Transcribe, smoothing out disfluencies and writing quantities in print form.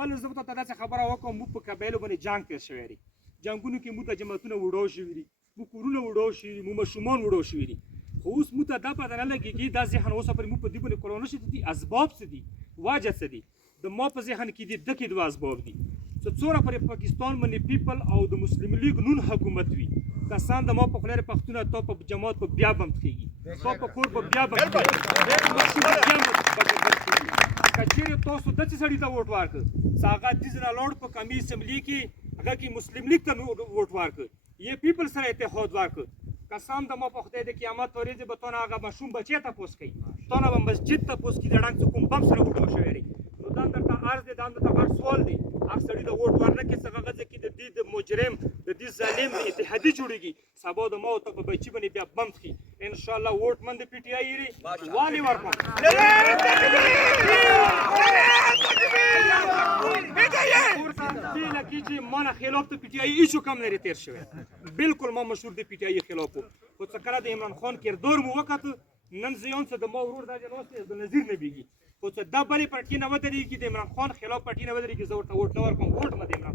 بل زه به ته داسې خبره وکړم موږ په قبایلو باندې جنګ تېر شوی دی جنګونو کې موږ ته جماعتونه وډو شوي دي موږ کورونه وډو شوي دي موږ ماشومان وډو شوي دي خو اوس موږ ته دا پته نه لګېږي دا ذهن اوسه پورې موږ په دې باندې کولو نه شي دي اسباب څه دي وجه څه دي د ما په ذهن کې دي دکې دوه اسباب دي چې څومره پورې پاکستان باندې پیپل او د مسلم لیگ نون حکومت وي کسان د ما په خوله پښتونه تا په جماعت په بیا بند کېږي تا په کور په بیا بند کېږي که چېرې تاسو داسې سړي ته ووټ ورکړ چې هغه دې نه لاړ په قومي اسمبلي کې هغه کې مسلم لیگ ته ووټ ورکړ یا پیپل سره اتحاد ورکړ قسم د ما په خدای د قیامت ورځې به تا نه هغه ماشوم بچی تپوس کوي تا نه به مسجد تپوس کوي د ړنګ څه کوم بم سره وډو شوی دی نو دا درته عرض دی دا درته غټ سوال دی هغه سړي ته ووټ ورنه کړي چې هغه ځای کې د دې د مجرم د دې ظالم اتحادي جوړېږي سبا د ما ته په بچي باندې بیا بم خي انشاءالله ووټ من د پی ټي آی یې والي ورکوم مانا خلاف د پی ټي آی هیڅ کم لري تیر شوی بالکل ما مشهور د پی ټي آی خلاف وو خو څه کله د عمران خان کردار مو وکړ نن زیان څه د ما ورور دا جنوس د نظیر نه بیږي خو څه دا بلې پټکی نه ودرېږي د عمران خان خلاف پټی نه ودرېږي زه ورته ووټ نه ورکوم ووټ مې د عمران